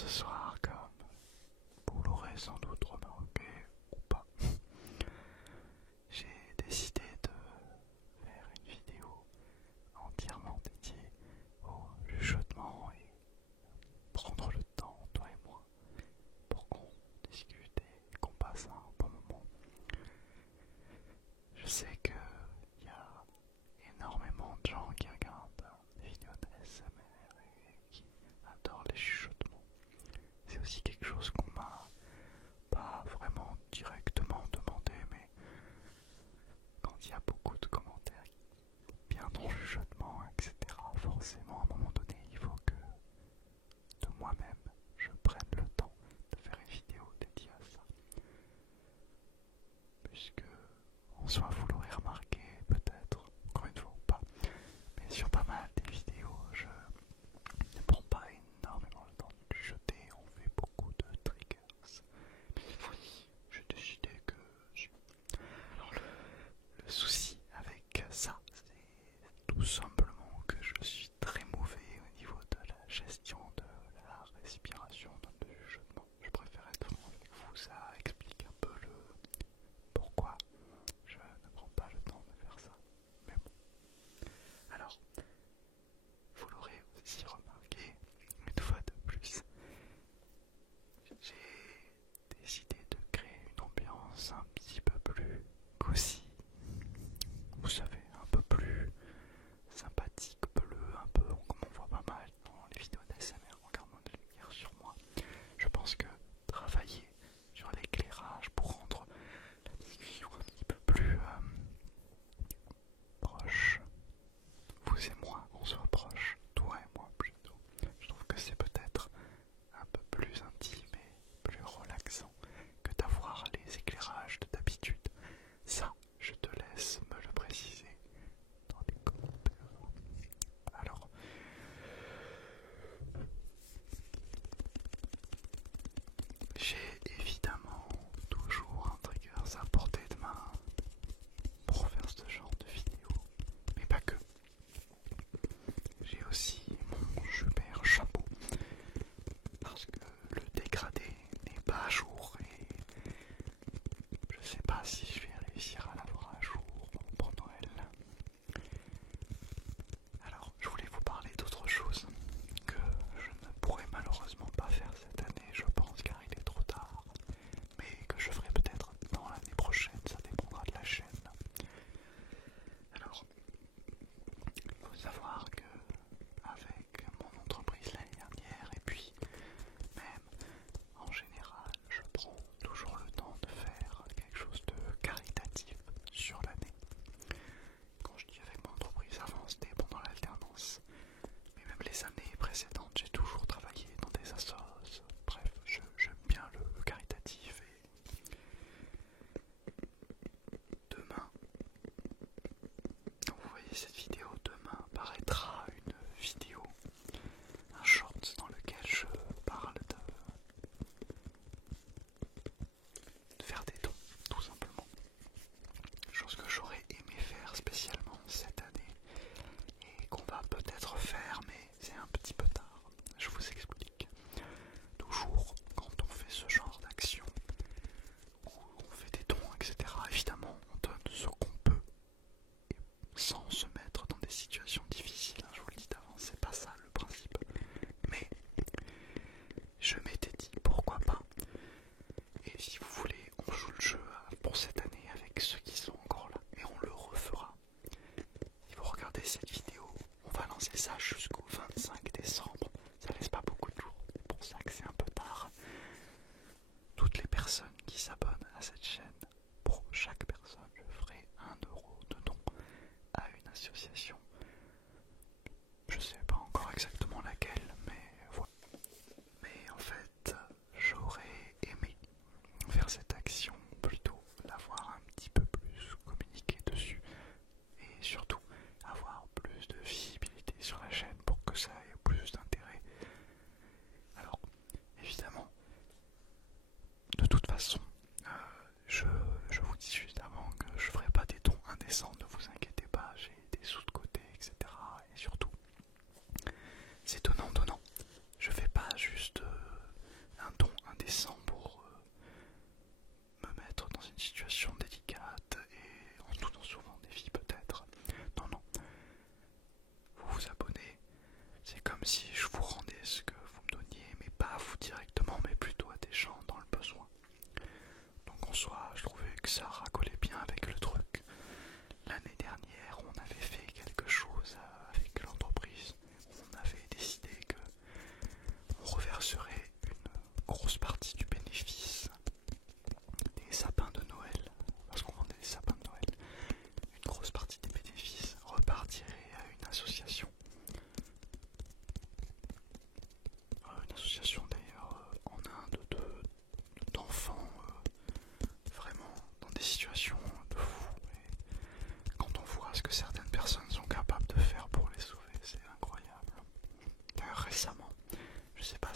Ce soir, comme vous l'aurez sans doute remarqué ou pas, j'ai décidé de faire une vidéo entièrement dédiée au chuchotement et prendre le temps, toi et moi, pour qu'on discute et qu'on passe un bon moment. Je sais qu'il y a énormément de gens qui regardent des vidéos d'ASMR et qui adorent les chuchotements. C'est aussi quelque chose qu'on m'a pas vraiment directement demandé, mais quand il y a beaucoup de commentaires bien dans le chuchotement, etc., forcément à un moment donné il faut que de moi-même je prenne le temps de faire une vidéo dédiée à ça. Puisque en soi vous l'aurez remarqué peut-être, encore une fois ou pas, mais sur pas mal des vidéos je ne prends pas énormément le temps de chuchoter, on fait beaucoup de triggers. Oui, j'ai décidé que... Alors le souci avec ça, c'est tout simplement que je suis très mauvais au niveau de la gestion de la respiration dans le chuchotement. Je préfère être franc avec vous, ça explique un peu le pourquoi je ne prends pas le temps de faire ça. Mais bon. Alors, vous l'aurez aussi remarqué, une fois de plus, j'ai décidé de créer une ambiance un petit peu plus cosy, vous savez, un peu plus sympathique, bleu, un peu comme on voit pas mal dans les vidéos d'ASMR, regardant de lumière sur moi. Je pense que travailler sur l'éclairage pour rendre la discussion un petit peu plus proche, vous et moi, on soit proche, toi et moi plutôt. Je trouve que c'est peut-être un peu plus intime et plus relaxant que d'avoir les éclairages de d'habitude. Ça, je te laisse me le préciser dans les commentaires. Alors, j'ai évidemment toujours un trigger à portée de main pour faire ce genre de vidéo, mais pas que. J'ai aussi mon super chapeau parce que le dégradé n'est pas à jour et je sais pas si je vais réussir à l'avoir à jour pour Noël. Alors, je voulais vous parler d'autre chose que je ne pourrai malheureusement pas faire cette année, je pense, car il est trop tard, mais que je ferai peut-être dans l'année prochaine, ça dépendra de la chaîne. Alors, il faut savoir que avec mon entreprise l'année dernière et puis même en général, je prends toujours le temps de faire quelque chose de caritatif sur l'année. Quand je dis avec mon entreprise avant, c'était pendant l'alternance. Mais même les années précédentes, j'ai toujours travaillé dans des assos. Bref, j'aime bien le caritatif. Et demain, quand vous voyez cette vidéo, demain paraîtra une vidéo, un short dans lequel je parle de faire des dons, tout simplement. Chose que j'aurais aimé faire spécialement cette année et qu'on va peut-être faire, mais c'est un petit peu tard. Je vous explique. Toujours quand on fait ce genre d'action, où on fait des dons, etc., évidemment on donne ce qu'on peut et sans se mettre dans des situations difficiles, hein, je vous le dis d'avance, c'est pas ça le principe. Mais je m'étais dit pourquoi pas. Et si vous voulez, on joue le jeu pour cette année avec ceux qui sont encore là. Et on le refera. Si vous regardez cette vidéo, on va lancer ça jusqu'au 25 décembre. Ça laisse pas beaucoup de jours. C'est pour ça que c'est un peu tard. Toutes les personnes qui s'abonnent à cette chaîne, pour chaque personne, je ferai 1 € de don à une association. Je sais pas encore exactement laquelle, mais voilà. Mais en fait,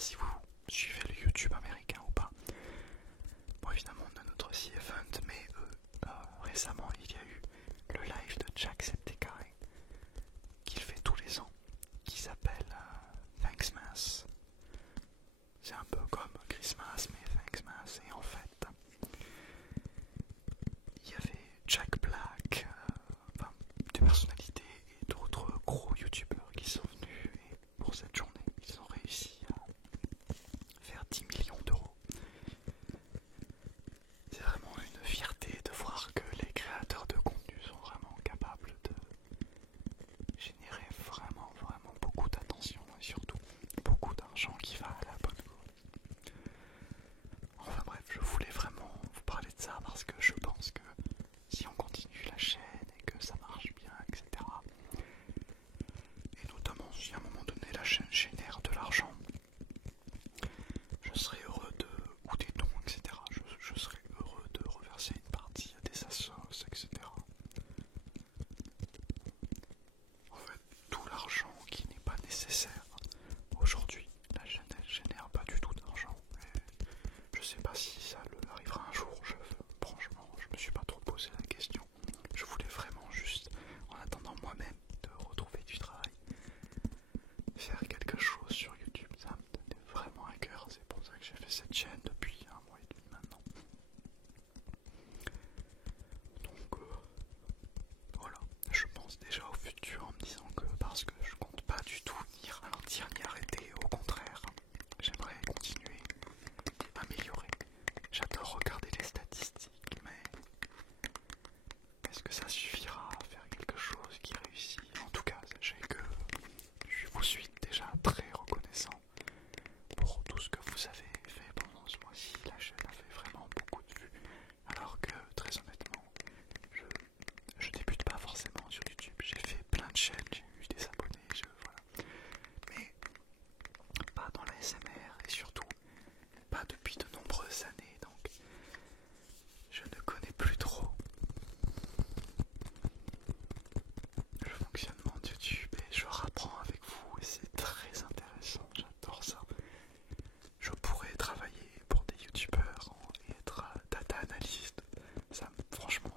si vous suivez le YouTube américain ou pas. Bon, évidemment, on a notre aussi event, mais récemment, il y a eu le live de Jacksepticeye qu'il fait tous les ans, qui s'appelle Thanksmas. C'est un peu comme Christmas, mais Thanksmas. Et en fait, il y avait Jack Black, des personnalités et d'autres gros youtubeurs qui sont venus. Et pour cette journée, ils ont réussi à faire 10 millions d'euros. C'est vraiment une fierté de voir que les créateurs de contenu sont vraiment capables de générer vraiment beaucoup d'attention et surtout beaucoup d'argent qui va à la bonne cause. Enfin bref, je voulais vraiment vous parler de ça parce que je pense que si on continue la chaîne et que ça marche bien, etc. Et notamment si à un moment donné la chaîne génère de l'argent, je serais heureux ou des dons, etc. Je serais heureux de reverser une partie à des assos, etc. En fait, tout l'argent qui n'est pas nécessaire aujourd'hui, la chaîne elle génère pas du tout d'argent. Et je sais pas si ça arrivera un jour. Franchement, je me suis pas trop posé la question. Je voulais vraiment juste, en attendant moi-même de retrouver du travail, faire quelque chose sur YouTube. Ça me tenait vraiment à cœur. C'est pour ça que j'ai fait cette chaîne depuis un mois et demi maintenant. Donc voilà, je pense déjà au futur en me disant que parce que je compte pas du tout ni ralentir ni arrêter, au contraire, j'aimerais continuer, améliorer. J'adore regarder les statistiques, mais est-ce que ça suffira à faire quelque chose qui réussit? En tout cas, sachez que je vous suis déjà très reconnaissant pour tout ce que vous avez fait pendant ce mois-ci. La chaîne a fait vraiment beaucoup de vues, alors que très honnêtement, je débute pas forcément sur YouTube. J'ai fait plein de chaînes, j'ai eu des abonnés, voilà. Mais pas dans la SMR et surtout pas depuis de nombreuses années, donc je ne connais plus trop le fonctionnement de YouTube et je rapprends avec vous et c'est très intéressant, j'adore ça. Je pourrais travailler pour des youtubeurs et être data analyst, ça franchement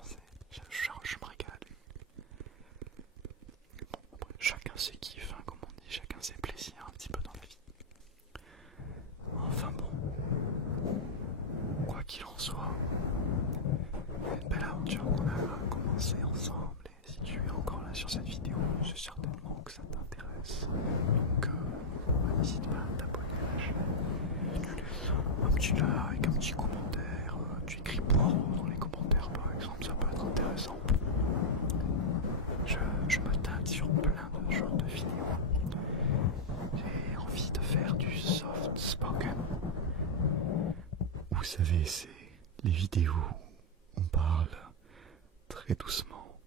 je me régale. Bon, après, chacun ses kiffs, hein, comme on dit, chacun ses plaisirs un petit peu dans la vie. Enfin bon, quoi qu'il en soit, une belle aventure qu'on a commencé ensemble et si tu es encore là sur cette vidéo, c'est certainement que ça t'intéresse. Donc n'hésite pas à t'abonner à la chaîne, tu laisses un petit like, un petit commentaire, tu écris poireau dans les commentaires par exemple, ça peut être intéressant. Je me tâte sur plein de genres de vidéos. J'ai envie de faire du soft spoken. Vous savez, c'est les vidéos où on parle très doucement.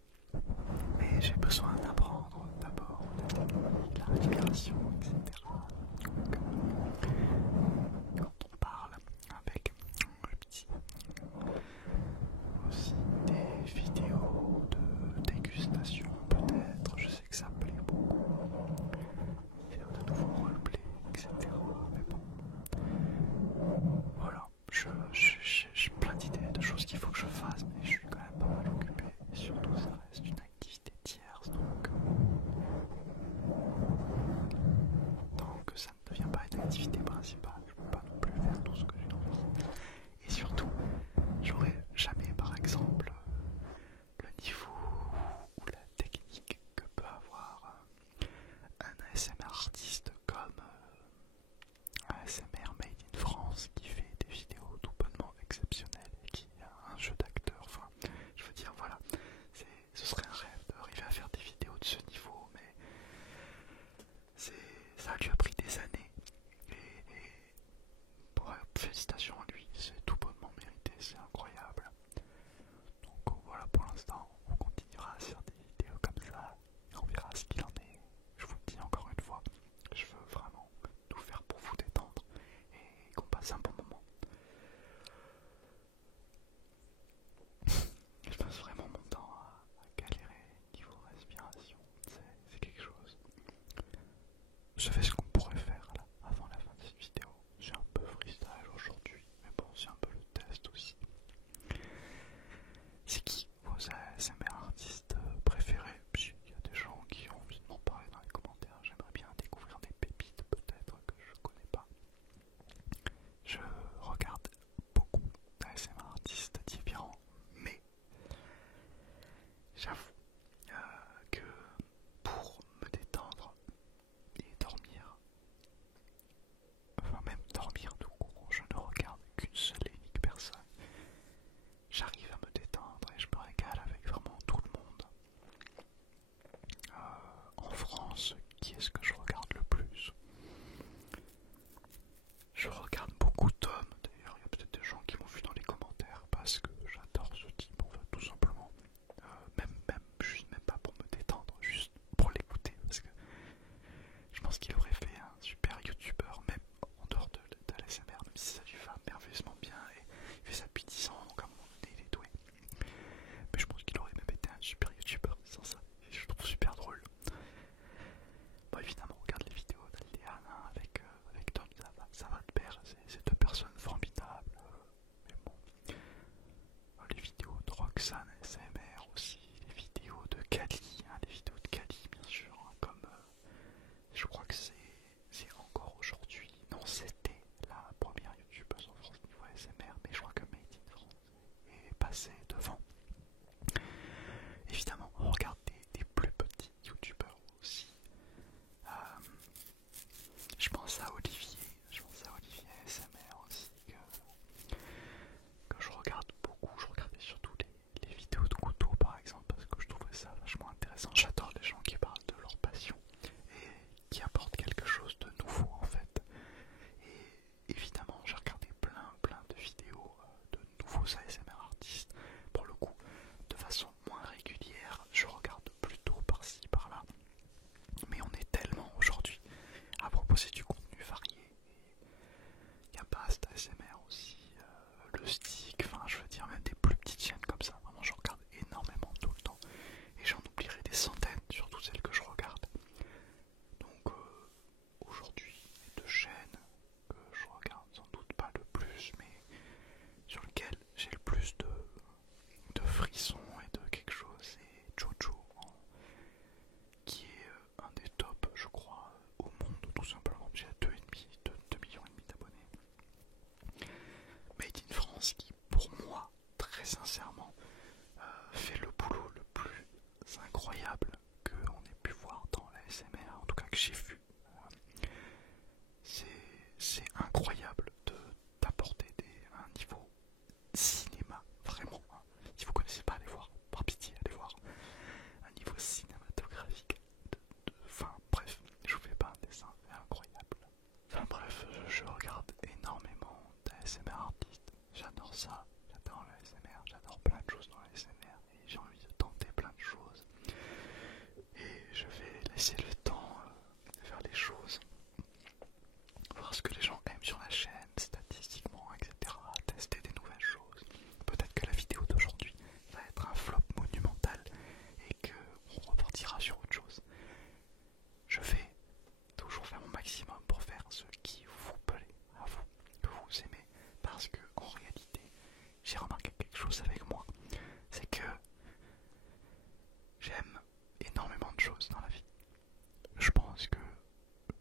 Mais j'ai besoin d'apprendre d'abord la technique, la respiration, etc. Donc, quand on parle avec le petit, aussi des vidéos de dégustation peut-être, je sais que ça plaît beaucoup. Faire de nouveaux roleplays, etc. Mais bon, voilà, j'ai plein d'idées, de choses qu'il faut que je fasse, mais je suis quand même pas mal occupé. Et surtout, ça reste une activité tierce, donc ça ne devient pas une activité principale. Je ne peux pas non plus faire tout ce que j'ai envie. Et surtout, j'aurais jamais, par exemple, le niveau ou la technique que peut avoir un ASMR artiste comme un ASMR Made in France qui fait des vidéos tout bonnement exceptionnelles et qui a un jeu d'acteur. Enfin, je veux dire, voilà, ce serait un rêve d'arriver à faire des vidéos de ce niveau, mais ça lui a pris des années. Félicitations à lui, c'est tout bonnement mérité, c'est incroyable. Donc voilà, pour l'instant, on continuera à faire des vidéos comme ça et on verra ce qu'il en est. Je vous le dis encore une fois, je veux vraiment tout faire pour vous détendre et qu'on passe un bon moment. Je passe vraiment mon temps à galérer niveau respiration, c'est quelque chose. Vous savez ce qu'on pourrait faire là, avant la fin de cette vidéo? ça, j'adore le ASMR, j'adore plein de choses dans le ASMR et j'ai envie de tenter plein de choses. Et je vais laisser le temps de faire les choses, voir ce que les gens aiment sur la chaîne, statistiquement, etc. Tester des nouvelles choses. Peut-être que la vidéo d'aujourd'hui va être un flop monumental et qu'on repartira sur autre chose. Je vais toujours faire mon maximum pour faire ce qui vous plaît à vous, que vous aimez, parce que en réalité, j'ai remarqué quelque chose avec moi, c'est que j'aime énormément de choses dans la vie. Je pense que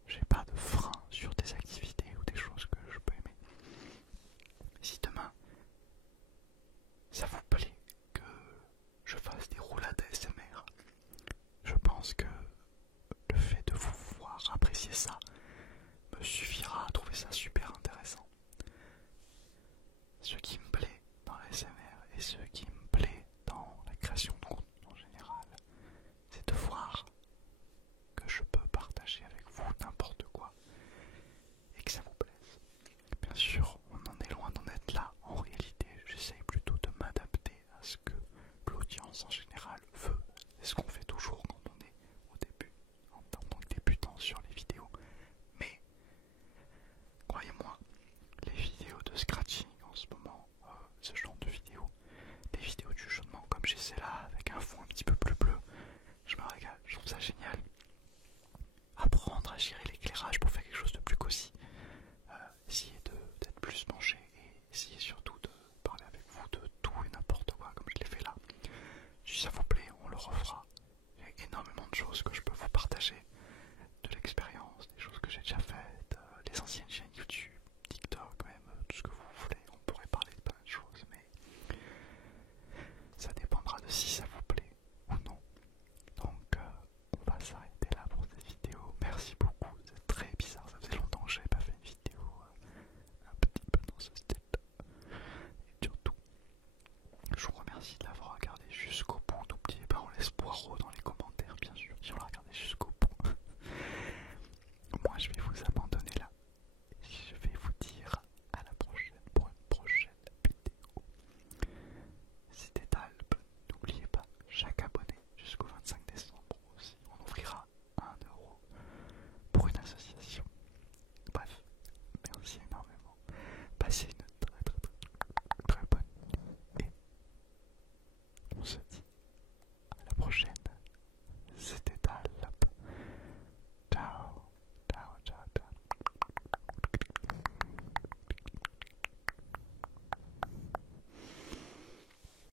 j'ai pas de frein sur des activités ou des choses que je peux aimer. Si demain ça vous plaît que je fasse des roulades ASMR, je pense que le fait de vous voir apprécier ça me suffira à trouver ça super.